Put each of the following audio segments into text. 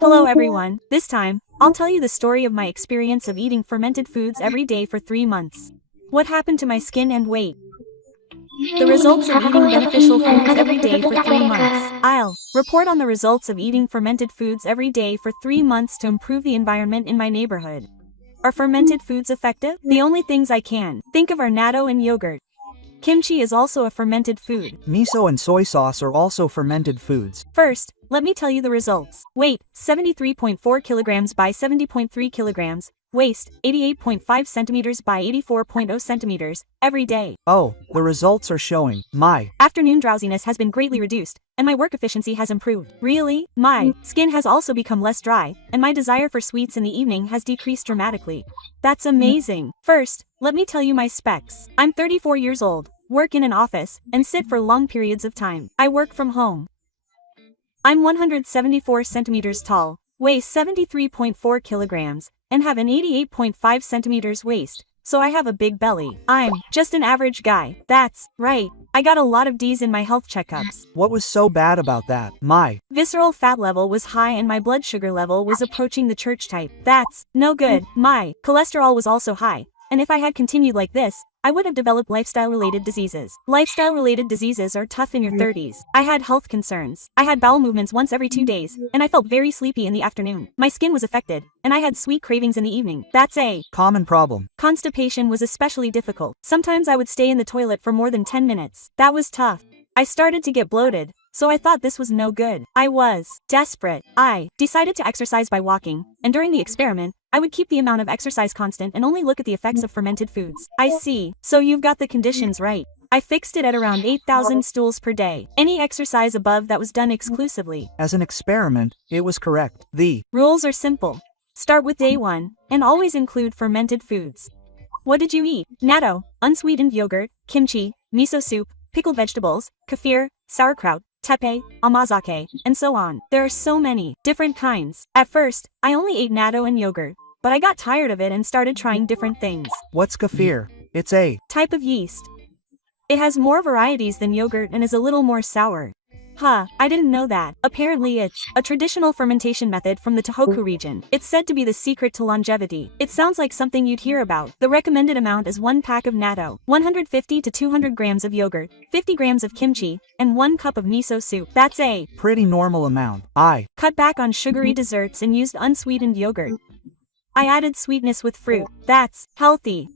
Hello everyone, this time, I'll tell you the story of my experience of eating fermented foods every day for 3 months. What happened to my skin and weight? The results of eating beneficial foods every day for 3 months. I'll report on the results of eating fermented foods every day for 3 months to improve the environment in my neighborhood. Are fermented foods effective? The only things I can think of are natto and yogurt. Kimchi is also a fermented food. Miso and soy sauce are also fermented foods. First, let me tell you the results. Weight, 73.4 kilograms by 70.3 kilograms. Waist, 88.5 centimeters by 84.0 centimeters, every day. Oh, the results are showing. My afternoon drowsiness has been greatly reduced, and my work efficiency has improved. Really? My skin has also become less dry, and my desire for sweets in the evening has decreased dramatically. That's amazing. First, let me tell you my specs. I'm 34 years old, work in an office, and sit for long periods of time. I work from home. I'm 174 centimeters tall, weigh 73.4 kilograms, and have an 88.5 centimeters waist, so I have a big belly. I'm just an average guy. That's right. I got a lot of D's in my health checkups. What was so bad about that? My visceral fat level was high and my blood sugar level was approaching the church type. That's no good. My cholesterol was also high, and if I had continued like this, I would have developed lifestyle-related diseases. Lifestyle-related diseases are tough in your 30s. I had health concerns. I had bowel movements once every 2 days, and I felt very sleepy in the afternoon. My skin was affected, and I had sweet cravings in the evening. That's a common problem. Constipation was especially difficult. Sometimes I would stay in the toilet for more than 10 minutes. That was tough. I started to get bloated, so I thought this was no good. I was desperate. I decided to exercise by walking, and during the experiment, I would keep the amount of exercise constant and only look at the effects of fermented foods. I see. So you've got the conditions right. I fixed it at around 8,000 stools per day. Any exercise above that was done exclusively. As an experiment, it was correct. The rules are simple. Start with day 1, and always include fermented foods. What did you eat? Natto, unsweetened yogurt, kimchi, miso soup, pickled vegetables, kefir, sauerkraut, tepe, amazake, and so on. There are so many different kinds. At first, I only ate natto and yogurt, but I got tired of it and started trying different things. What's kefir? It's a type of yeast. It has more varieties than yogurt and is a little more sour. Huh, I didn't know that. Apparently it's a traditional fermentation method from the Tohoku region. It's said to be the secret to longevity. It sounds like something you'd hear about. The recommended amount is 1 pack of natto, 150 to 200 grams of yogurt, 50 grams of kimchi, and 1 cup of miso soup. That's a pretty normal amount. I cut back on sugary desserts and used unsweetened yogurt. I added sweetness with fruit. That's healthy.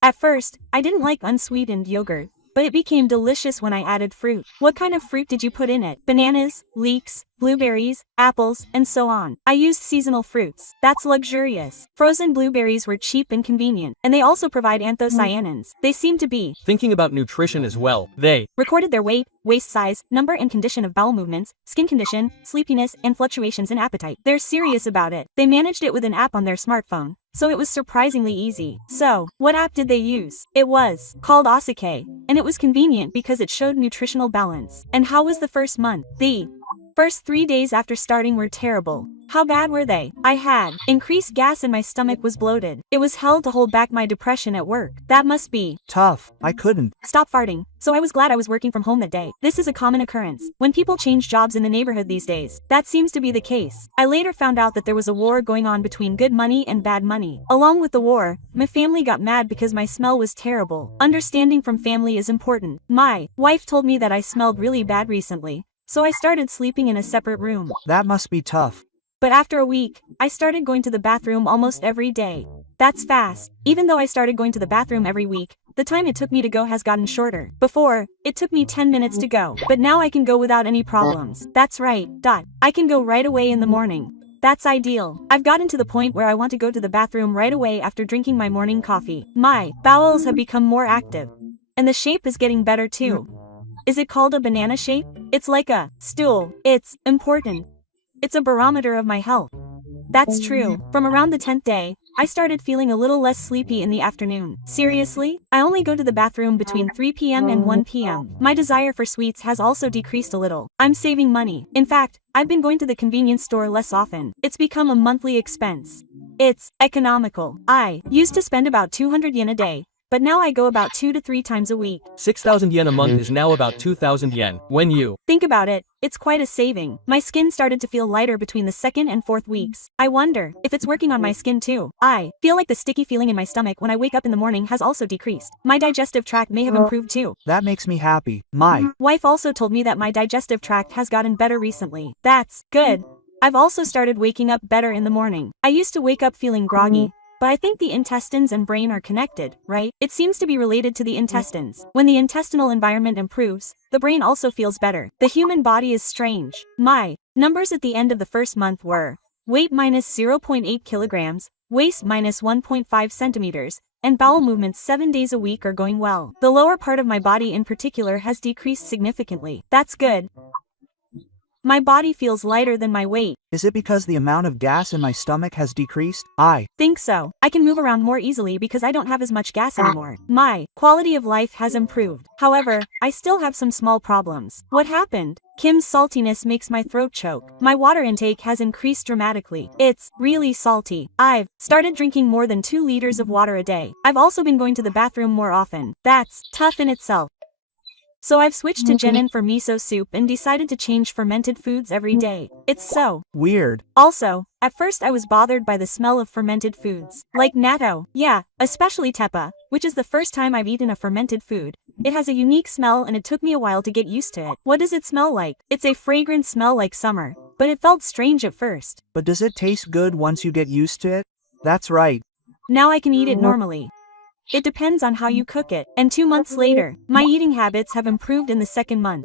At first, I didn't like unsweetened yogurt, but it became delicious when I added fruit. What kind of fruit did you put in it? Bananas, leeks, blueberries, apples, and so on. I used seasonal fruits. That's luxurious. Frozen blueberries were cheap and convenient, and they also provide anthocyanins. They seem to be thinking about nutrition as well. They recorded their weight, waist size, number and condition of bowel movements, skin condition, sleepiness, and fluctuations in appetite. They're serious about it. They managed it with an app on their smartphone, so it was surprisingly easy. So, what app did they use? It was called Asake, and it was convenient because it showed nutritional balance. And how was the first month? The first 3 days after starting were terrible. How bad were they? I had increased gas and my stomach was bloated. It was hell to hold back my depression at work. That must be tough. I couldn't stop farting, so I was glad I was working from home that day. This is a common occurrence when people change jobs in the neighborhood these days. That seems to be the case. I later found out that there was a war going on between good money and bad money. Along with the war, my family got mad because my smell was terrible. Understanding from family is important. My wife told me that I smelled really bad recently, so I started sleeping in a separate room. That must be tough. But after a week, I started going to the bathroom almost every day. That's fast. Even though I started going to the bathroom every week, the time it took me to go has gotten shorter. Before, it took me 10 minutes to go, but now I can go without any problems. That's right. I can go right away in the morning. That's ideal. I've gotten to the point where I want to go to the bathroom right away after drinking my morning coffee. My bowels have become more active, and the shape is getting better too. Is it called a banana shape? It's like a stool. It's important. It's a barometer of my health. That's true. From around the 10th day, I started feeling a little less sleepy in the afternoon. Seriously? I only go to the bathroom between 3 p.m. and 1 p.m. My desire for sweets has also decreased a little. I'm saving money. In fact, I've been going to the convenience store less often. It's become a monthly expense. It's economical. I used to spend about 200 yen a day, but now I go about 2 to 3 times a week. 6,000 yen a month is now about 2,000 yen. When you Think about it, it's quite a saving. My skin started to feel lighter between the 2nd and 4th weeks. I wonder if it's working on my skin too. I feel like the sticky feeling in my stomach when I wake up in the morning has also decreased. My digestive tract may have improved too. That makes me happy. My Wife also told me that my digestive tract has gotten better recently. That's good. I've also started waking up better in the morning. I used to wake up feeling groggy, but I think the intestines and brain are connected, right? It seems to be related to the intestines. When the intestinal environment improves, the brain also feels better. The human body is strange. My numbers at the end of the first month were weight minus 0.8 kilograms, waist minus 1.5 centimeters, and bowel movements 7 days a week are going well. The lower part of my body in particular has decreased significantly. That's good. My body feels lighter than my weight. is it because the amount of gas in my stomach has decreased? I Think so. I can move around more easily because I don't have as much gas anymore. My quality of life has improved. However, I still have some small problems. What happened? Kim's saltiness makes my throat choke. My water intake has increased dramatically. It's really salty. I've started drinking more than 2 liters of water a day. I've also been going to the bathroom more often. That's tough in itself. So I've switched to Jenin for miso soup and decided to change fermented foods every day. It's so weird. Also, at first I was bothered by the smell of fermented foods. Like natto. Yeah, especially teppa, which is the first time I've eaten a fermented food. It has a unique smell and it took me a while to get used to it. What does it smell like? It's a fragrant smell like summer, but it felt strange at first. But does it taste good once you get used to it? That's right. Now I can eat it normally. It depends on how you cook it. And 2 months later, my eating habits have improved in the 2nd month.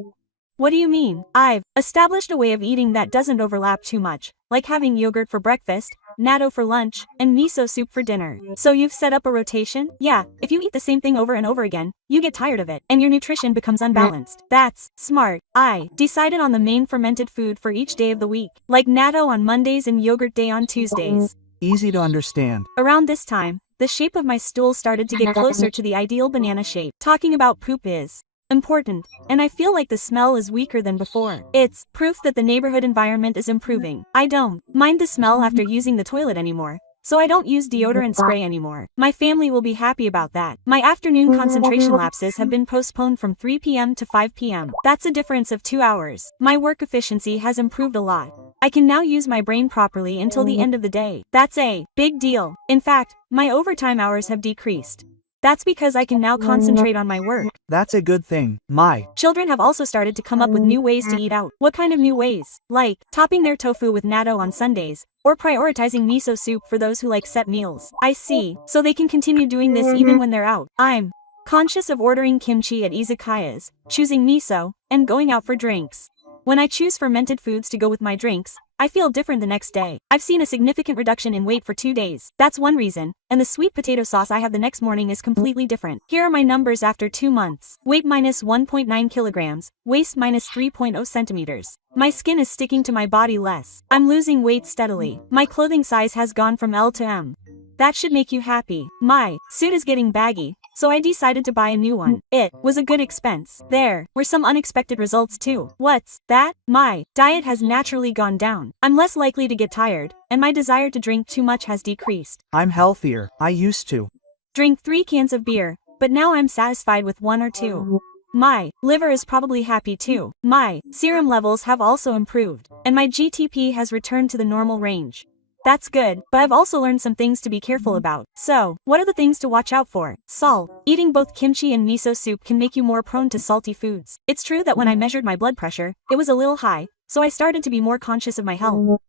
What do you mean? I've established a way of eating that doesn't overlap too much, like having yogurt for breakfast, natto for lunch, and miso soup for dinner. So you've set up a rotation? Yeah, if you eat the same thing over and over again, you get tired of it, and your nutrition becomes unbalanced. That's smart. I decided on the main fermented food for each day of the week, like natto on Mondays and yogurt day on Tuesdays. Easy to understand. Around this time, the shape of my stool started to get closer to the ideal banana shape. Talking about poop is important, and I feel like the smell is weaker than before. It's proof that the neighborhood environment is improving. I don't mind the smell after using the toilet anymore, so I don't use deodorant spray anymore. My family will be happy about that. My afternoon concentration lapses have been postponed from 3 p.m. to 5 p.m. That's a difference of 2 hours. My work efficiency has improved a lot. I can now use my brain properly until the end of the day. That's a big deal. In fact, my overtime hours have decreased. That's because I can now concentrate on my work. That's a good thing. My Children have also started to come up with new ways to eat out. What kind of new ways? Like topping their tofu with natto on Sundays, or prioritizing miso soup for those who like set meals. I see. So they can continue doing this even when they're out. I'm conscious of ordering kimchi at izakayas, choosing miso, and going out for drinks. When I choose fermented foods to go with my drinks, I feel different the next day. I've seen a significant reduction in weight for 2 days. That's one reason, and the sweet potato sauce I have the next morning is completely different. Here are my numbers after 2 months. Weight minus 1.9 kilograms, waist minus 3.0 centimeters. My skin is sticking to my body less. I'm losing weight steadily. My clothing size has gone from L to M. That should make you happy. My suit is getting baggy, so I decided to buy a new one. It was a good expense. There were some unexpected results too. What's that? My diet has naturally gone down. I'm less likely to get tired, and my desire to drink too much has decreased. I'm healthier. I used to Drink 3 cans of beer, but now I'm satisfied with 1 or 2. My liver is probably happy too. My serum levels have also improved, and my GTP has returned to the normal range. That's good, but I've also learned some things to be careful about. So, what are the things to watch out for? Salt. Eating both kimchi and miso soup can make you more prone to salty foods. It's true that when I measured my blood pressure, it was a little high, so I started to be more conscious of my health.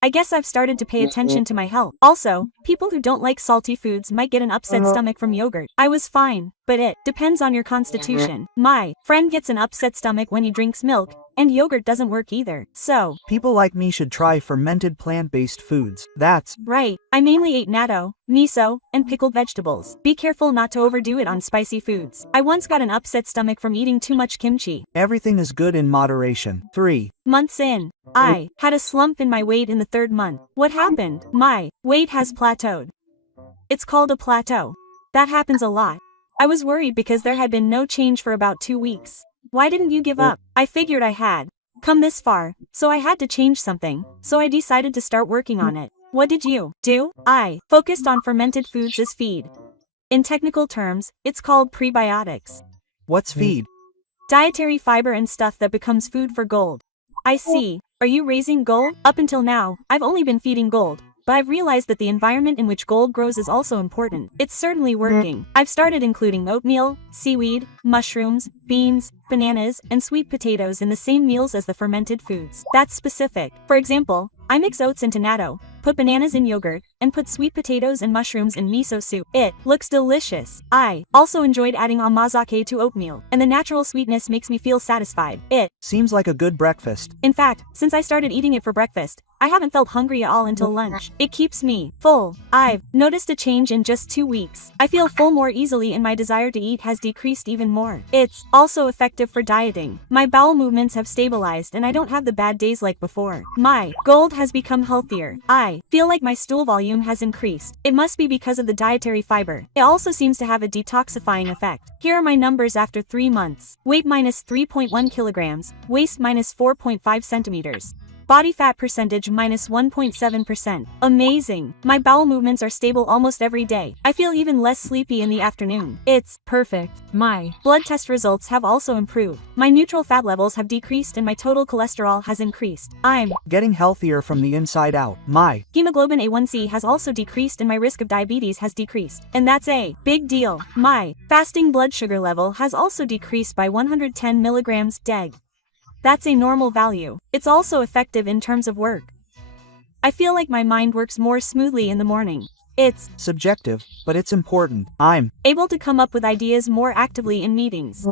I guess I've started to pay attention to my health. Also, people who don't like salty foods might get an upset stomach from yogurt. I was fine, but it depends on your constitution. My friend gets an upset stomach when he drinks milk, and yogurt doesn't work either. So, people like me should try fermented plant-based foods. That's right. I mainly ate natto, miso, and pickled vegetables. Be careful not to overdo it on spicy foods. I once got an upset stomach from eating too much kimchi. everything is good in moderation. 3 Months in, I had a slump in my weight in the 3rd month. What happened? My weight has plateaued. It's called a plateau. That happens a lot. I was worried because there had been no change for about 2 weeks. Why didn't you give up? I figured I had come this far, so I had to change something, so I decided to start working on it. What did you do? I focused on fermented foods as feed. In technical terms, it's called prebiotics. What's feed? Dietary fiber and stuff that becomes food for gold. I see. Are you raising gold? Up until now, I've only been feeding gold, but I've realized that the environment in which gold grows is also important. It's certainly working. I've started including oatmeal, seaweed, mushrooms, beans, bananas, and sweet potatoes in the same meals as the fermented foods. That's specific. For example, I mix oats into natto, put bananas in yogurt, and put sweet potatoes and mushrooms in miso soup. It looks delicious. I also enjoyed adding amazake to oatmeal, and the natural sweetness makes me feel satisfied. It Seems like a good breakfast. In fact, since I started eating it for breakfast, I haven't felt hungry at all until lunch. It keeps me full. I've noticed a change in just 2 weeks. I feel full more easily and my desire to eat has decreased even more. It's also effective for dieting. My bowel movements have stabilized and I don't have the bad days like before. My gold has become healthier. I feel like my stool volume has increased. It must be because of the dietary fiber. It also seems to have a detoxifying effect. Here are my numbers after 3 months. Weight minus 3.1 kilograms, waist minus 4.5 centimeters. Body fat percentage minus 1.7%. Amazing. My bowel movements are stable almost every day. I feel even less sleepy in the afternoon. It's perfect. My blood test results have also improved. My neutral fat levels have decreased and my total cholesterol has increased. I'm Getting healthier from the inside out. My hemoglobin A1C has also decreased and my risk of diabetes has decreased. And that's a big deal. My fasting blood sugar level has also decreased by 110 milligrams deg. That's a normal value. It's also effective in terms of work. I feel like my mind works more smoothly in the morning. It's subjective, but it's important. I'm able to come up with ideas more actively in meetings.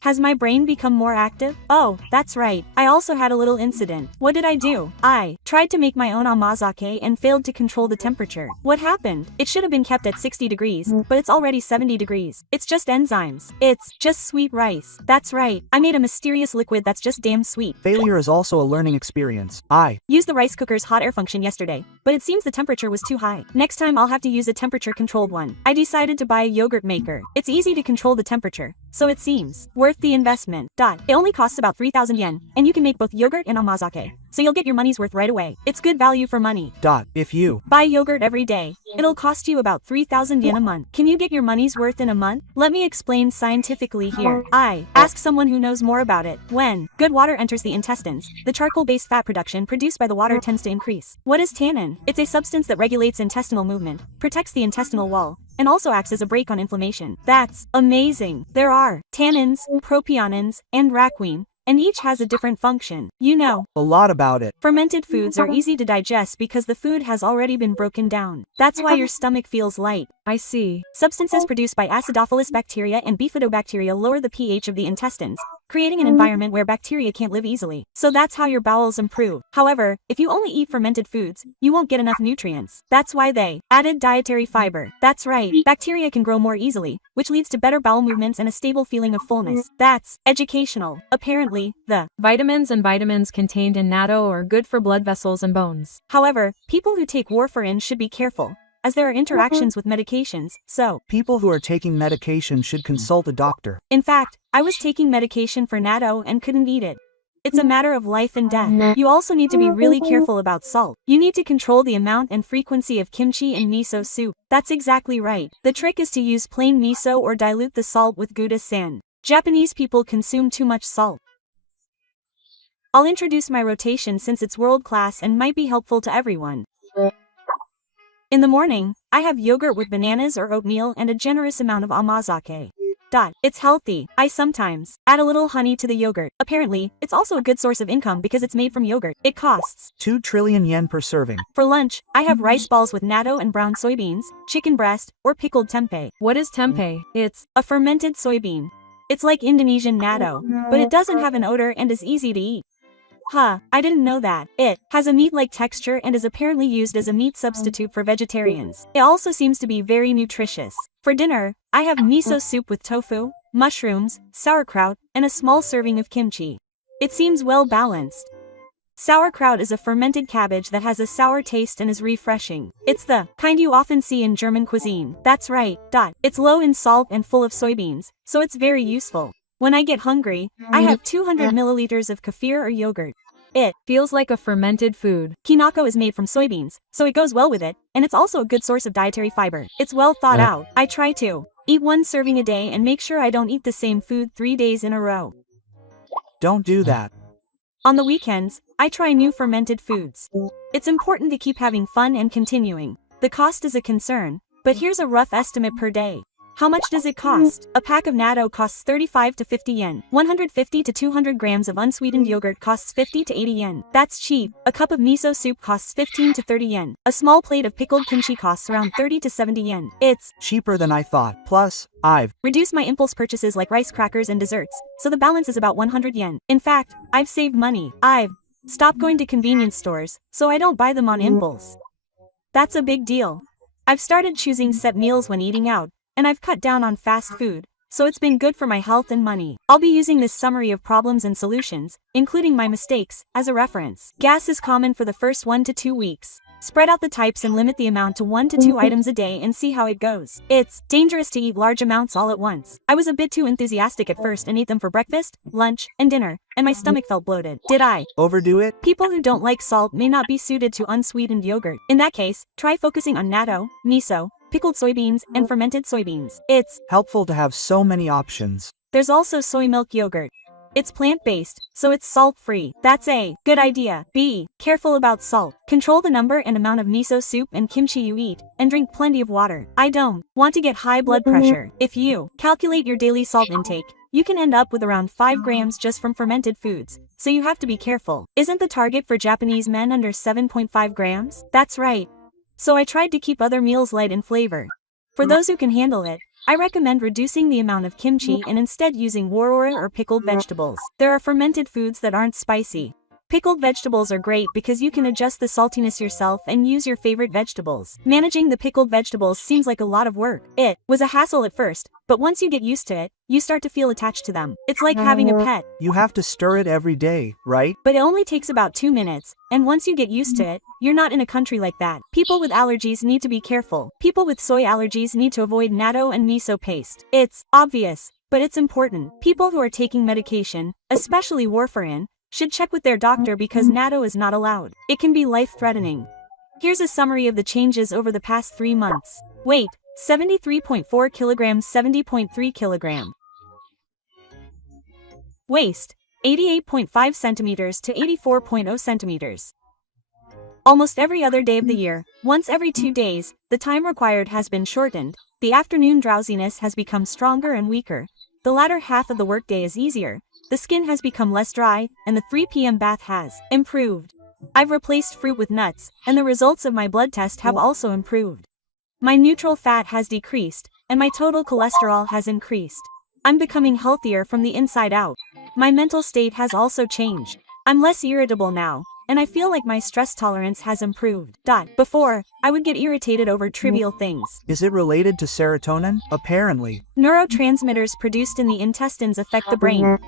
Has my brain become more active? Oh, that's right. I also had a little incident. What did I do? I tried to make my own amazake and failed to control the temperature. What happened? It should have been kept at 60 degrees, but it's already 70 degrees. It's just enzymes. It's just sweet rice. That's right. I made a mysterious liquid that's just damn sweet. Failure is also a learning experience. I Used the rice cooker's hot air function yesterday, but it seems the temperature was too high. Next time I'll have to use a temperature-controlled one. I decided to buy a yogurt maker. It's easy to control the temperature, so it seems worth the investment. It only costs about 3,000 yen, and you can make both yogurt and amazake, so you'll get your money's worth right away. It's good value for money. If you Buy yogurt every day, it'll cost you about 3,000 yen a month. Can you get your money's worth in a month? Let me explain scientifically here. I ask someone who knows more about it. When good water enters the intestines, the charcoal-based fat production produced by the water tends to increase. What is tannin? It's a substance that regulates intestinal movement, protects the intestinal wall, and also acts as a brake on inflammation. That's amazing. There are tannins, propionins, and raquine, and each has a different function. You know a lot about it. fermented foods are easy to digest because the food has already been broken down. That's why your stomach feels light. I see. Substances produced by acidophilus bacteria and bifidobacteria lower the pH of the intestines, creating an environment where bacteria can't live easily. So that's how your bowels improve. However, if you only eat fermented foods, you won't get enough nutrients. That's why they added dietary fiber. That's right. Bacteria can grow more easily, which leads to better bowel movements and a stable feeling of fullness. That's educational. Apparently, the Vitamins and vitamins contained in natto are good for blood vessels and bones. However, people who take warfarin should be careful, as there are interactions with medications, so People who are taking medication should consult a doctor. in fact, I was taking medication for natto and couldn't eat it. It's a matter of life and death. You also need to be really careful about salt. You need to control the amount and frequency of kimchi and miso soup. That's exactly right. The trick is to use plain miso or dilute the salt with Gouda sand. Japanese people consume too much salt. I'll introduce my rotation since it's world-class and might be helpful to everyone. In the morning, I have yogurt with bananas or oatmeal and a generous amount of amazake. It's healthy. I sometimes add a little honey to the yogurt. Apparently, it's also a good source of income because it's made from yogurt. It costs 2 trillion yen per serving. For lunch, I have rice balls with natto and brown soybeans, chicken breast, or pickled tempeh. What is tempeh? It's a fermented soybean. It's like Indonesian natto, but it doesn't have an odor and is easy to eat. I didn't know that. It has a meat-like texture and is apparently used as a meat substitute for vegetarians. It also seems to be very nutritious. For dinner, I have miso soup with tofu, mushrooms, sauerkraut, and a small serving of kimchi. It seems well balanced. Sauerkraut is a fermented cabbage that has a sour taste and is refreshing. It's the kind you often see in German cuisine. That's right. It's low in salt and full of soybeans, so it's very useful. When I get hungry, I have 200 milliliters of kefir or yogurt. It Feels like a fermented food. Kinako is made from soybeans, so it goes well with it, and it's also a good source of dietary fiber. It's well thought out. I try to eat one serving a day and make sure I don't eat the same food 3 days in a row. Don't do that. On the weekends, I try new fermented foods. It's important to keep having fun and continuing. The cost is a concern, but here's a rough estimate per day. How much does it cost? A pack of natto costs 35 to 50 yen. 150 to 200 grams of unsweetened yogurt costs 50 to 80 yen. That's cheap. A cup of miso soup costs 15 to 30 yen. A small plate of pickled kimchi costs around 30 to 70 yen. It's Cheaper than I thought. Plus, I've reduced my impulse purchases like rice crackers and desserts, so the balance is about 100 yen. In fact, I've saved money. I've stopped going to convenience stores, so I don't buy them on impulse. That's a big deal. I've started choosing set meals when eating out, and I've cut down on fast food, so it's been good for my health and money. I'll be using this summary of problems and solutions, including my mistakes, as a reference. Gas is common for the first 1 to 2 weeks. Spread out the types and limit the amount to 1 to 2 items a day and see how it goes. It's dangerous to eat large amounts all at once. I was a bit too enthusiastic at first and ate them for breakfast, lunch, and dinner, and my stomach felt bloated. Did I overdo it. People who don't like salt may not be suited to unsweetened yogurt. In that case, try focusing on natto, miso, pickled soybeans, and fermented soybeans. It's Helpful to have so many options. There's also soy milk yogurt. It's plant-based, so it's salt-free. That's a good idea. B. Careful about salt. Control the number and amount of miso soup and kimchi you eat, and drink plenty of water. I don't want to get high blood pressure. If you calculate your daily salt intake, you can end up with around 5 grams just from fermented foods, so you have to be careful. Isn't the target for Japanese men under 7.5 grams? That's right. So I tried to keep other meals light in flavor. For those who can handle it, I recommend reducing the amount of kimchi and instead using warora or pickled vegetables. There are fermented foods that aren't spicy. Pickled vegetables are great because you can adjust the saltiness yourself and use your favorite vegetables. Managing the pickled vegetables seems like a lot of work. It was a hassle at first, but once you get used to it, you start to feel attached to them. It's like having a pet. You have to stir it every day, right? But it only takes about 2 minutes, and once you get used to it, you're not in a country like that. People with allergies need to be careful. People with soy allergies need to avoid natto and miso paste. It's obvious, but it's important. People who are taking medication, especially warfarin, should check with their doctor because natto is not allowed. It can be life-threatening. Here's a summary of the changes over the past 3 months. Weight, 73.4 kilograms, 70.3 kilogram. Waist, 88.5 centimeters to 84.0 centimeters. Almost every other day of the year, once every 2 days, the time required has been shortened. The afternoon drowsiness has become stronger and weaker. The latter half of the workday is easier. The skin has become less dry, and the 3 p.m. bath has improved. I've replaced fruit with nuts, and the results of my blood test have also improved. My neutral fat has decreased, and my total cholesterol has increased. I'm becoming healthier from the inside out. My mental state has also changed. I'm less irritable now, and I feel like my stress tolerance has improved. Before, I would get irritated over trivial things. Is it related to serotonin? Apparently. Neurotransmitters produced in the intestines affect the brain.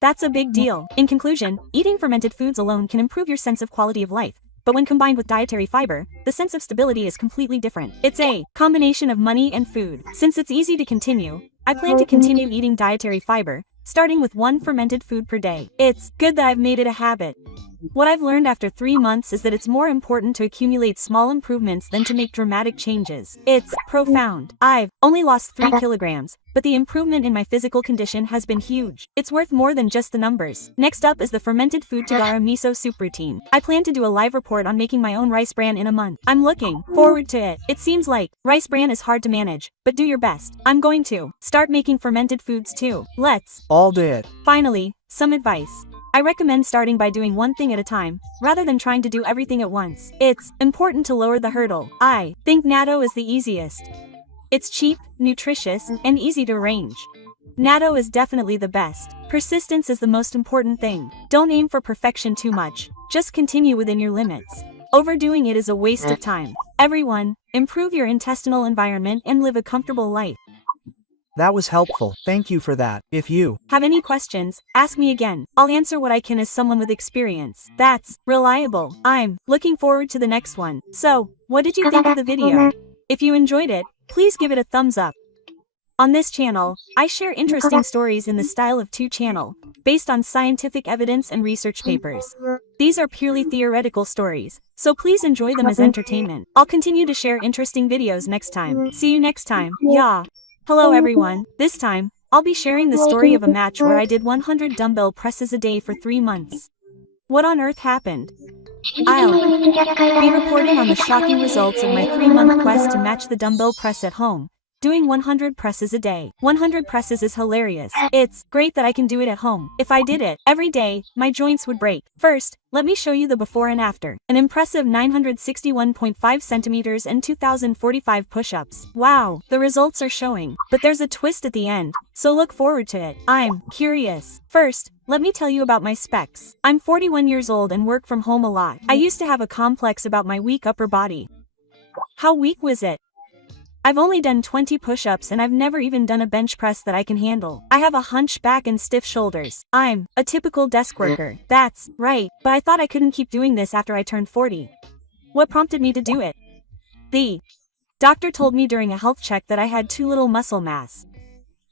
That's a big deal. In conclusion, eating fermented foods alone can improve your sense of quality of life, but when combined with dietary fiber, the sense of stability is completely different. It's a combination of money and food. Since it's easy to continue, I plan to continue eating dietary fiber, starting with 1 fermented food per day. It's good that I've made it a habit. What I've learned after 3 months is that it's more important to accumulate small improvements than to make dramatic changes. It's profound. I've only lost 3 kilograms, but the improvement in my physical condition has been huge. It's worth more than just the numbers. Next up is the fermented food tagara miso soup routine. I plan to do a live report on making my own rice bran in a month. I'm looking forward to it. It seems like rice bran is hard to manage, but do your best. I'm going to start making fermented foods too. Let's all do it. Finally, some advice. I recommend starting by doing one thing at a time, rather than trying to do everything at once. It's important to lower the hurdle. I think natto is the easiest. It's cheap, nutritious, and easy to arrange. Natto is definitely the best. Persistence is the most important thing. Don't aim for perfection too much. Just continue within your limits. Overdoing it is a waste of time. Everyone, improve your intestinal environment and live a comfortable life. That was helpful. Thank you for that. If you have any questions, ask me again. I'll answer what I can as someone with experience. That's reliable. I'm looking forward to the next one. So, what did you think of the video? If you enjoyed it, please give it a thumbs up. On this channel, I share interesting stories in the style of 2 channel, based on scientific evidence and research papers. These are purely theoretical stories, so please enjoy them as entertainment. I'll continue to share interesting videos next time. See you next time. Yeah. Hello everyone. This time, I'll be sharing the story of a match where I did 100 dumbbell presses a day for 3 months. What on earth happened? I'll be reporting on the shocking results of my 3-month quest to match the dumbbell press at home, doing 100 presses a day. 100 presses is hilarious. It's great that I can do it at home. If I did it every day, my joints would break. First, let me show you the before and after. An impressive 961.5 centimeters and 2,045 push-ups. Wow, the results are showing. But there's a twist at the end, so look forward to it. I'm curious. First, let me tell you about my specs. I'm 41 years old and work from home a lot. I used to have a complex about my weak upper body. How weak was it? I've only done 20 push-ups and I've never even done a bench press that I can handle. I have a hunched back and stiff shoulders. I'm a typical desk worker. That's right, but I thought I couldn't keep doing this after I turned 40. What prompted me to do it? The doctor told me during a health check that I had too little muscle mass.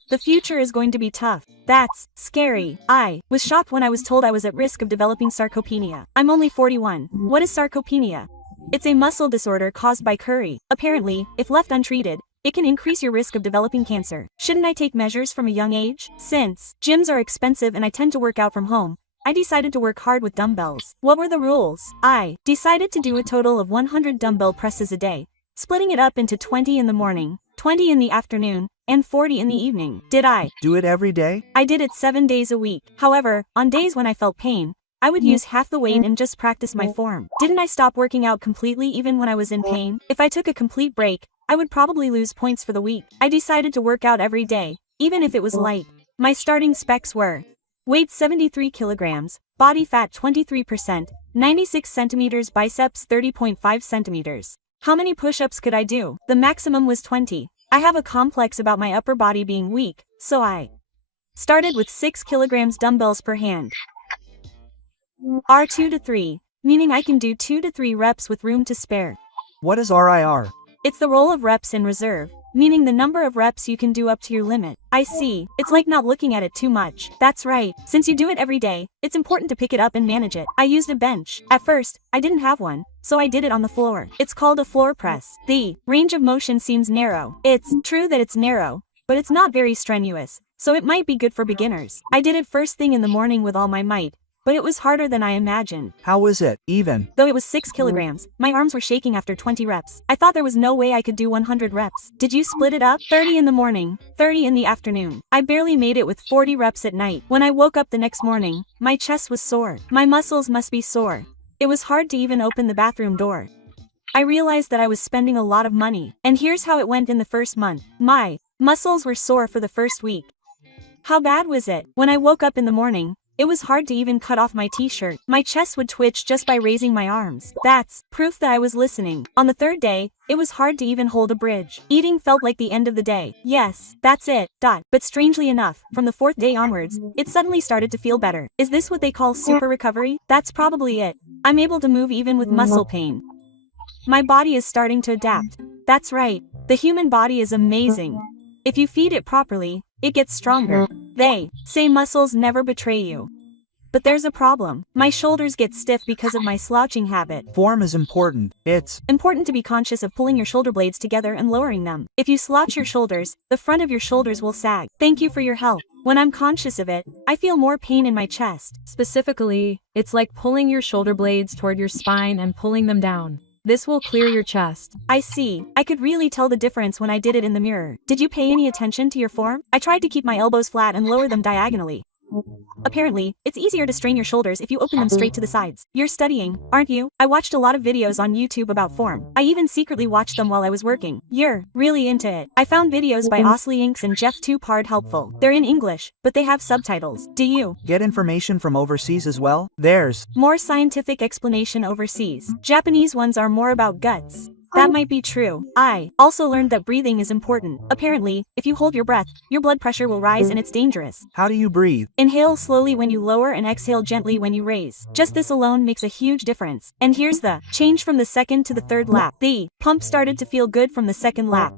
The future is going to be tough. That's scary. I was shocked when I was told I was at risk of developing sarcopenia. I'm only 41. What is sarcopenia? It's a muscle disorder caused by curry. Apparently, if left untreated, it can increase your risk of developing cancer. Shouldn't I take measures from a young age? Since gyms are expensive and I tend to work out from home, I decided to work hard with dumbbells. What were the rules? I decided to do a total of 100 dumbbell presses a day, splitting it up into 20 in the morning, 20 in the afternoon, and 40 in the evening. Did I Do it every day? I did it 7 days a week. However, on days when I felt pain, I would use half the weight and just practice my form. Didn't I stop working out completely even when I was in pain? If I took a complete break, I would probably lose points for the week. I decided to work out every day, even if it was light. My starting specs were weight 73 kilograms, body fat 23%, 96 centimeters, biceps 30.5 centimeters. How many push-ups could I do? The maximum was 20. I have a complex about my upper body being weak, so I started with 6 kilograms dumbbells per hand. R2 to 3, meaning I can do 2 to 3 reps with room to spare. What is RIR? It's the roll of reps in reserve, meaning the number of reps you can do up to your limit. I see, it's like not looking at it too much. That's right, since you do it every day, it's important to pick it up and manage it. I used a bench. At first, I didn't have one, so I did it on the floor. It's called a floor press. The range of motion seems narrow. It's true that it's narrow, but it's not very strenuous, so it might be good for beginners. I did it first thing in the morning with all my might, but it was harder than I imagined. How was it, even? Though it was 6 kilograms, my arms were shaking after 20 reps. I thought there was no way I could do 100 reps. Did you split it up? 30 in the morning, 30 in the afternoon. I barely made it with 40 reps at night. When I woke up the next morning, my chest was sore. My muscles must be sore. It was hard to even open the bathroom door. I realized that I was spending a lot of money. And here's how it went in the first month. My muscles were sore for the first week. How bad was it? When I woke up in the morning, it was hard to even cut off my t-shirt. My chest would twitch just by raising my arms. That's proof that I was listening. On the 3rd day, it was hard to even hold a bridge. Eating felt like the end of the day. Yes, that's it. But strangely enough, from the 4th day onwards, it suddenly started to feel better. Is this what they call super recovery? That's probably it. I'm able to move even with muscle pain. My body is starting to adapt. That's right. The human body is amazing. If you feed it properly, it gets stronger. They say muscles never betray you. But there's a problem. My shoulders get stiff because of my slouching habit. Form is important. It's important to be conscious of pulling your shoulder blades together and lowering them. If you slouch your shoulders, the front of your shoulders will sag. Thank you for your help. When I'm conscious of it, I feel more pain in my chest. Specifically, it's like pulling your shoulder blades toward your spine and pulling them down. This will clear your chest. I see. I could really tell the difference when I did it in the mirror. Did you pay any attention to your form? I tried to keep my elbows flat and lower them diagonally. Apparently, it's easier to strain your shoulders if you open them straight to the sides. You're studying, aren't you? I watched a lot of videos on YouTube about form. I even secretly watched them while I was working. You're really into it. I found videos by Osley Inks and Jeff Tupard helpful. They're in English, but they have subtitles. Do you get information from overseas as well? There's more scientific explanation overseas. Japanese ones are more about guts. That might be true. I also learned that breathing is important. Apparently, if you hold your breath, your blood pressure will rise and it's dangerous. How do you breathe? Inhale slowly when you lower and exhale gently when you raise. Just this alone makes a huge difference. And here's the change from the second to the third lap. The pump started to feel good from the second lap.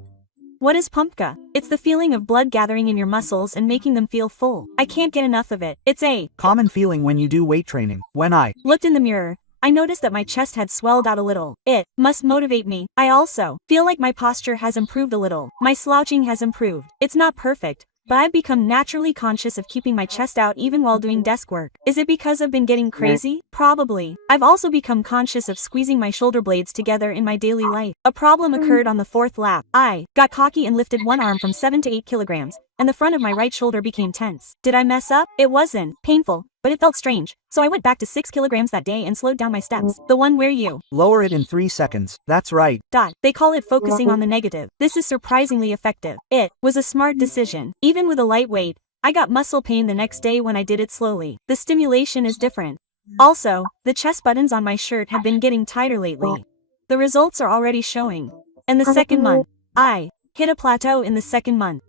What is pumpka? It's the feeling of blood gathering in your muscles and making them feel full. I can't get enough of it. It's a common feeling when you do weight training. When I looked in the mirror, I noticed that my chest had swelled out a little. It must motivate me. I also feel like my posture has improved a little. My slouching has improved. It's not perfect, but I've become naturally conscious of keeping my chest out even while doing desk work. Is it because I've been getting crazy? Probably. I've also become conscious of squeezing my shoulder blades together in my daily life. A problem occurred on the 4th lap. I got cocky and lifted one arm from 7 to 8 kilograms, and the front of my right shoulder became tense. Did I mess up? It wasn't painful, but it felt strange. So I went back to 6 kilograms that day and slowed down my steps. The one where you lower it in 3 seconds. That's right. They call it focusing on the negative. This is surprisingly effective. It was a smart decision. Even with a light weight, I got muscle pain the next day when I did it slowly. The stimulation is different. Also, the chest buttons on my shirt have been getting tighter lately. The results are already showing. In the 2nd month, I hit a plateau in the 2nd month.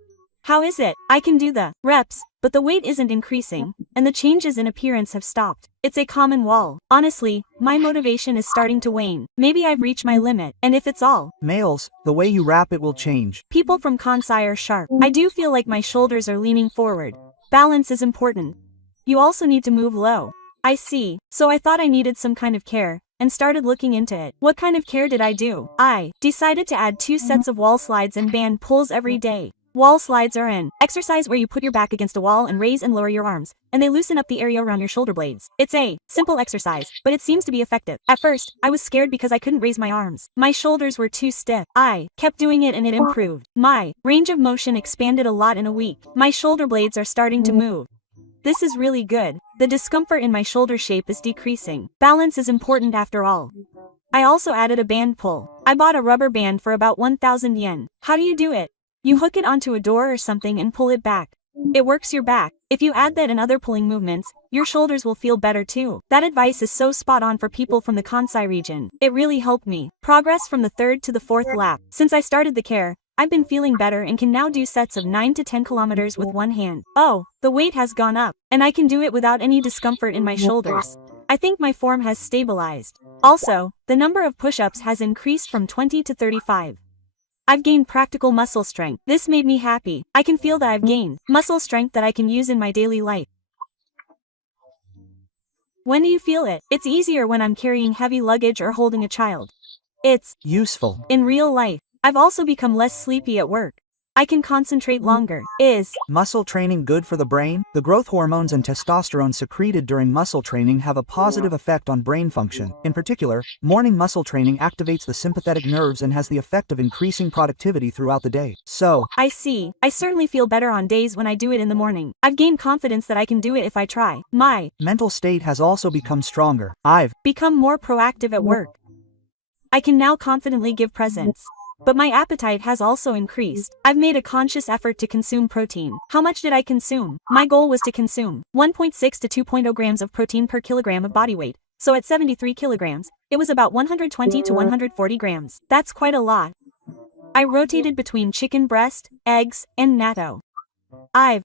How is it? I can do the reps, but the weight isn't increasing, and the changes in appearance have stopped. It's a common wall. Honestly, my motivation is starting to wane. Maybe I've reached my limit, and if it's all males, the way you wrap it will change. People from Kansai are sharp. I do feel like my shoulders are leaning forward. Balance is important. You also need to move low. I see. So I thought I needed some kind of care, and started looking into it. What kind of care did I do? I decided to add 2 sets of wall slides and band pulls every day. Wall slides are an exercise where you put your back against a wall and raise and lower your arms, and they loosen up the area around your shoulder blades. It's a simple exercise, but it seems to be effective. At first, I was scared because I couldn't raise my arms. My shoulders were too stiff. I kept doing it and it improved. My range of motion expanded a lot in a week. My shoulder blades are starting to move. This is really good. The discomfort in my shoulder shape is decreasing. Balance is important after all. I also added a band pull. I bought a rubber band for about 1,000 yen. How do you do it? You hook it onto a door or something and pull it back. It works your back. If you add that and other pulling movements, your shoulders will feel better too. That advice is so spot on for people from the Kansai region. It really helped me. Progress from the 3rd to the 4th lap. Since I started the care, I've been feeling better and can now do sets of 9 to 10 kilometers with one hand. Oh, the weight has gone up, and I can do it without any discomfort in my shoulders. I think my form has stabilized. Also, the number of push-ups has increased from 20 to 35. I've gained practical muscle strength. This made me happy. I can feel that I've gained muscle strength that I can use in my daily life. When do you feel it? It's easier when I'm carrying heavy luggage or holding a child. It's useful in real life. I've also become less sleepy at work. I can concentrate longer. Is muscle training good for the brain? The growth hormones and testosterone secreted during muscle training have a positive effect on brain function. In particular, morning muscle training activates the sympathetic nerves and has the effect of increasing productivity throughout the day. So, I see. I certainly feel better on days when I do it in the morning. I've gained confidence that I can do it if I try. My mental state has also become stronger. I've become more proactive at work. I can now confidently give presents. But my appetite has also increased. I've made a conscious effort to consume protein. How much did I consume? My goal was to consume 1.6 to 2.0 grams of protein per kilogram of body weight. So at 73 kilograms, it was about 120 to 140 grams. That's quite a lot. I rotated between chicken breast, eggs, and natto. I've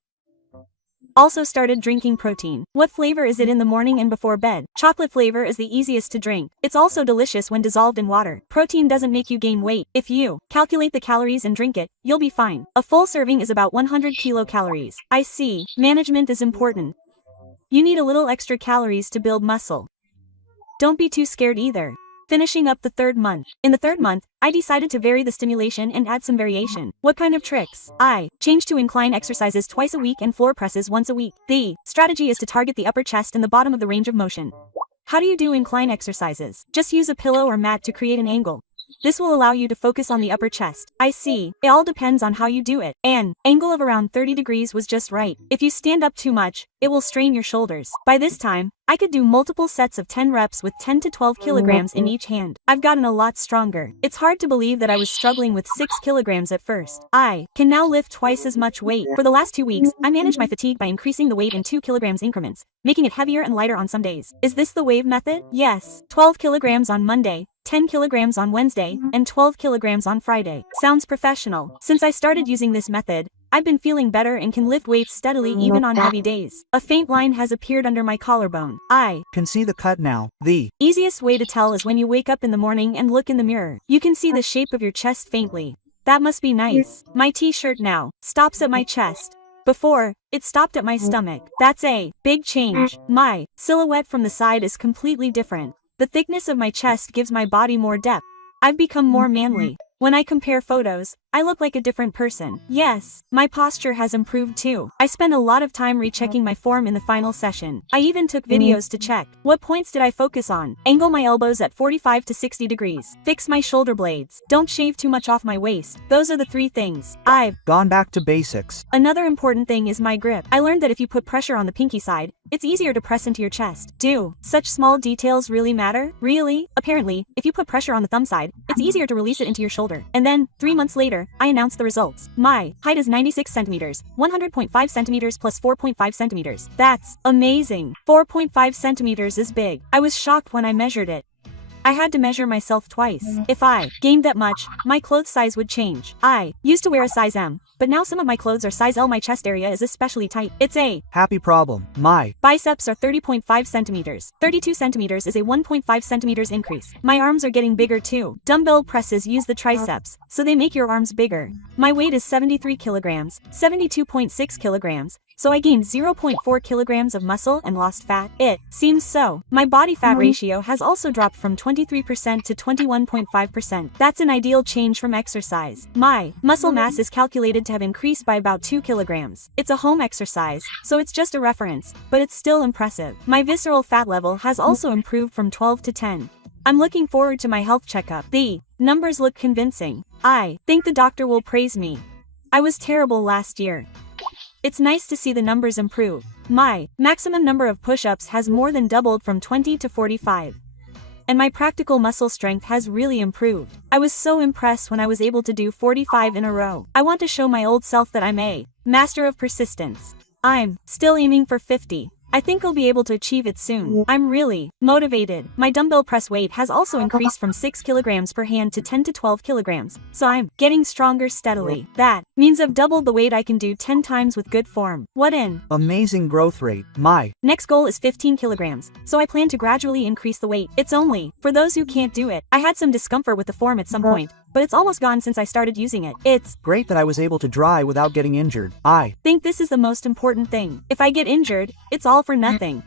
also started drinking protein. What flavor is it in the morning and before bed? Chocolate flavor is the easiest to drink. It's also delicious when dissolved in water. Protein doesn't make you gain weight. If you calculate the calories and drink it, you'll be fine. A full serving is about 100 kilocalories. I see. Management is important. You need a little extra calories to build muscle. Don't be too scared either. Finishing up the 3rd month. In the 3rd month, I decided to vary the stimulation and add some variation. What kind of tricks? I changed to incline exercises twice a week and floor presses once a week. The strategy is to target the upper chest and the bottom of the range of motion. How do you do incline exercises? Just use a pillow or mat to create an angle. This will allow you to focus on the upper chest. I see. It all depends on how you do it. An angle of around 30 degrees was just right. If you stand up too much, it will strain your shoulders. By this time, I could do multiple sets of 10 reps with 10 to 12 kilograms in each hand. I've gotten a lot stronger. It's hard to believe that I was struggling with 6 kilograms at first. I can now lift twice as much weight. For the last 2 weeks, I managed my fatigue by increasing the weight in 2 kilograms increments, making it heavier and lighter on some days. Is this the wave method? Yes. 12 kilograms on Monday, 10 kilograms on Wednesday, and 12 kilograms on Friday. Sounds professional. Since I started using this method, I've been feeling better and can lift weights steadily even on heavy days. A faint line has appeared under my collarbone. I can see the cut now. The easiest way to tell is when you wake up in the morning and look in the mirror. You can see the shape of your chest faintly. that must be nice. My t-shirt now stops at my chest. Before, it stopped at my stomach. That's a big change. My silhouette from the side is completely different. The thickness of my chest gives my body more depth. I've become more manly. When I compare photos, I look like a different person. Yes, my posture has improved too. I spend a lot of time rechecking my form in the final session. I even took videos to check. What points did I focus on? Angle my elbows at 45 to 60 degrees. Fix my shoulder blades. Don't shave too much off my waist. Those are the 3 things I've Gone back to basics. Another important thing is my grip. I learned that if you put pressure on the pinky side, it's easier to press into your chest. Do such small details really matter? Really? Apparently, if you put pressure on the thumb side, it's easier to release it into your shoulder. And then, 3 months later, I announced the results. My height is 96 centimeters, 100.5 centimeters plus 4.5 centimeters. That's amazing. 4.5 centimeters is big. I was shocked when I measured it. I had to measure myself twice. If I gained that much, my clothes size would change. I used to wear a size M, but now some of my clothes are size L. My chest area is especially tight. It's a Happy problem. My biceps are 30.5 centimeters. 32 centimeters is a 1.5 centimeters increase. My arms are getting bigger too. Dumbbell presses use the triceps, so they make your arms bigger. My weight is 73 kilograms, 72.6 kilograms. So I gained 0.4 kilograms of muscle and lost fat. It seems so. My body fat ratio has also dropped from 23% to 21.5%. That's an ideal change from exercise. My muscle mass is calculated to have increased by about 2 kilograms. It's a home exercise, so it's just a reference, but it's still impressive. My visceral fat level has also improved from 12 to 10. I'm looking forward to my health checkup. The numbers look convincing. I think the doctor will praise me. I was terrible last year. It's nice to see the numbers improve. My maximum number of push-ups has more than doubled from 20 to 45. And my practical muscle strength has really improved. I was so impressed when I was able to do 45 in a row. I want to show my old self that I'm a master of persistence. I'm still aiming for 50. I think I'll be able to achieve it soon. I'm really motivated. My dumbbell press weight has also increased from 6 kilograms per hand to 10 to 12 kilograms, so I'm getting stronger steadily. That means I've doubled the weight I can do 10 times with good form. What an amazing growth rate. My next goal is 15 kilograms, so I plan to gradually increase the weight. It's only for those who can't do it. I had some discomfort with the form at some point, but it's almost gone since I started using it. It's great that I was able to dry without getting injured. I think this is the most important thing. If I get injured, it's all for nothing.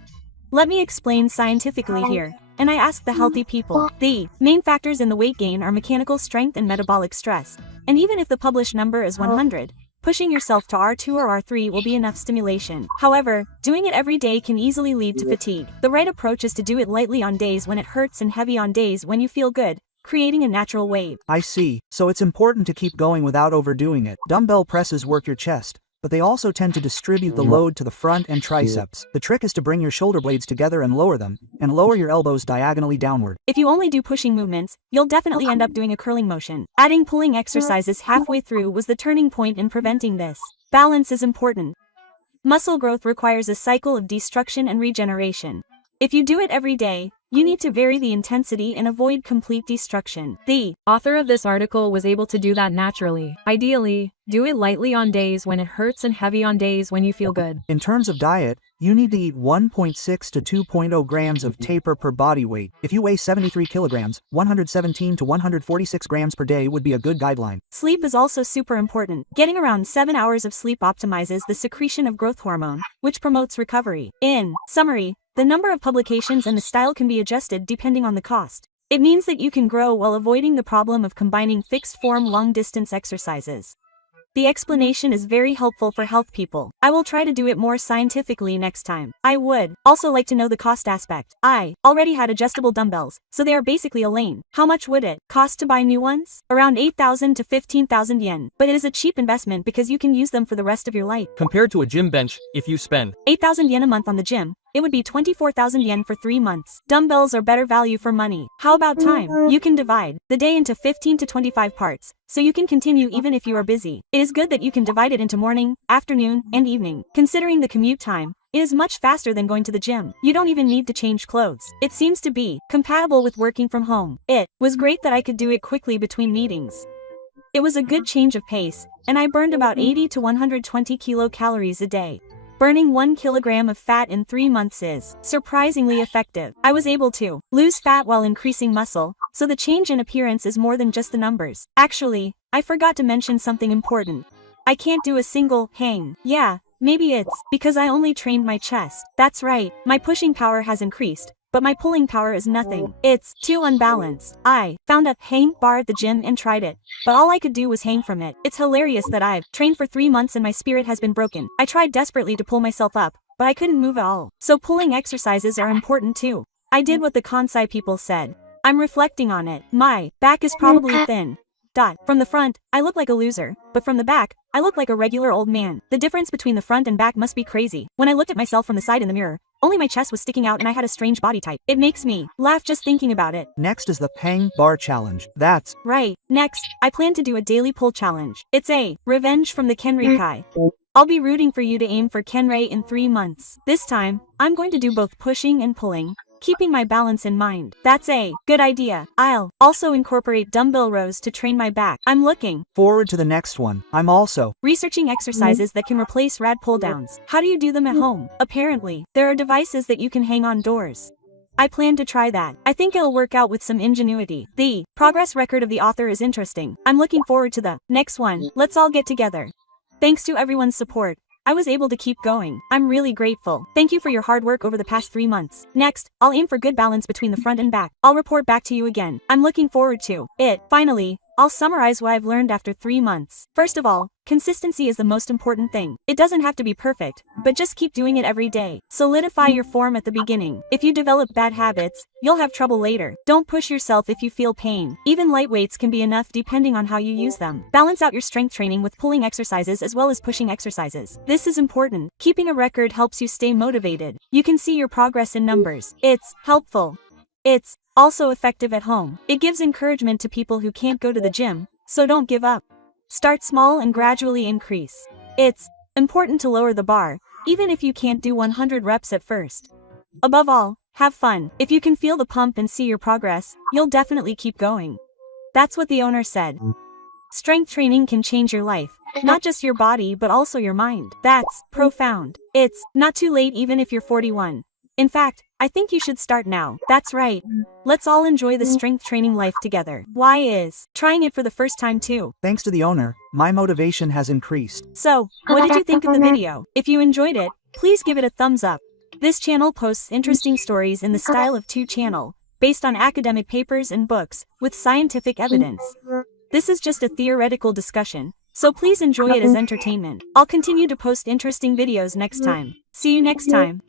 Let me explain scientifically here. And I ask the healthy people. The main factors in the weight gain are mechanical strength and metabolic stress. And even if the published number is 100, pushing yourself to R2 or R3 will be enough stimulation. However, doing it every day can easily lead to fatigue. The right approach is to do it lightly on days when it hurts and heavy on days when you feel good, creating a natural wave. I see. So it's important to keep going without overdoing it. Dumbbell presses work your chest, but they also tend to distribute the load to the front and triceps. The trick is to bring your shoulder blades together and lower them, and lower your elbows diagonally downward. If you only do pushing movements, you'll definitely end up doing a curling motion. Adding pulling exercises halfway through was the turning point in preventing this. Balance is important. Muscle growth requires a cycle of destruction and regeneration. If you do it every day, you need to vary the intensity and avoid complete destruction. The author of this article was able to do that naturally. Ideally, do it lightly on days when it hurts and heavy on days when you feel good. In terms of diet, you need to eat 1.6 to 2.0 grams of taper per body weight. If you weigh 73 kilograms, 117 to 146 grams per day would be a good guideline. Sleep is also super important. Getting around 7 hours of sleep optimizes the secretion of growth hormone, which promotes recovery. In summary, the number of publications and the style can be adjusted depending on the cost. It means that you can grow while avoiding the problem of combining fixed-form long-distance exercises. The explanation is very helpful for health people. I will try to do it more scientifically next time. I would also like to know the cost aspect. I already had adjustable dumbbells, so they are basically a lane. How much would it cost to buy new ones? Around 8,000 to 15,000 yen. But it is a cheap investment because you can use them for the rest of your life. Compared to a gym bench, if you spend 8,000 yen a month on the gym, it would be 24,000 yen for 3 months. Dumbbells are better value for money. How about time? You can divide the day into 15 to 25 parts, so you can continue even if you are busy. It is good that you can divide it into morning, afternoon, and evening. Considering the commute time, it is much faster than going to the gym. You don't even need to change clothes. It seems to be compatible with working from home. It was great that I could do it quickly between meetings. It was a good change of pace, and I burned about 80 to 120 kilocalories a day. Burning 1 kilogram of fat in 3 months is surprisingly effective. I was able to lose fat while increasing muscle, so the change in appearance is more than just the numbers. Actually, I forgot to mention something important. I can't do a single hang. Yeah, maybe it's because I only trained my chest. That's right, my pushing power has increased, but my pulling power is nothing. It's too unbalanced. I found a hang bar at the gym and tried it, but all I could do was hang from it. It's hilarious that I've trained for 3 months and my spirit has been broken. I tried desperately to pull myself up, but I couldn't move at all. So pulling exercises are important too. I did what the Kansai people said. I'm reflecting on it. My back is probably thin. From the front, I look like a loser, but from the back, I look like a regular old man. The difference between the front and back must be crazy. When I looked at myself from the side in the mirror, only my chest was sticking out and I had a strange body type. It makes me laugh just thinking about it. Next is the hang bar challenge. That's right. Next, I plan to do a daily pull challenge. It's a revenge from the Kenrikai. I'll be rooting for you to aim for Kenrei in 3 months. This time, I'm going to do both pushing and pulling, keeping my balance in mind. That's a good idea. I'll also incorporate dumbbell rows to train my back. I'm looking forward to the next one. I'm also researching exercises that can replace rad pull downs. How do you do them at home? Apparently, there are devices that you can hang on doors. I plan to try that. I think it'll work out with some ingenuity. The progress record of the author is interesting. I'm looking forward to the next one. Let's all get together. Thanks to everyone's support, I was able to keep going. I'm really grateful. Thank you for your hard work over the past 3 months. Next, I'll aim for good balance between the front and back. I'll report back to you again. I'm looking forward to it. Finally, I'll summarize what I've learned after 3 months. First of all, consistency is the most important thing. It doesn't have to be perfect, but just keep doing it every day. Solidify your form at the beginning. If you develop bad habits, you'll have trouble later. Don't push yourself if you feel pain. Even light weights can be enough depending on how you use them. Balance out your strength training with pulling exercises as well as pushing exercises. This is important. Keeping a record helps you stay motivated. You can see your progress in numbers. It's helpful. It's also effective at home. It gives encouragement to people who can't go to the gym, so don't give up. Start small and gradually increase. It's important to lower the bar, even if you can't do 100 reps at first. Above all, have fun. If you can feel the pump and see your progress, you'll definitely keep going. That's what the owner said. Strength training can change your life, not just your body but also your mind. That's profound. It's not too late even if you're 41. In fact, I think you should start now. That's right. Let's all enjoy the strength training life together. Why is trying it for the first time too? thanks to the owner, my motivation has increased. So, what did you think of the video? If you enjoyed it, please give it a thumbs up. This channel posts interesting stories in the style of 2 channel, based on academic papers and books, with scientific evidence. This is just a theoretical discussion, so please enjoy it as entertainment. I'll continue to post interesting videos next time. See you next time.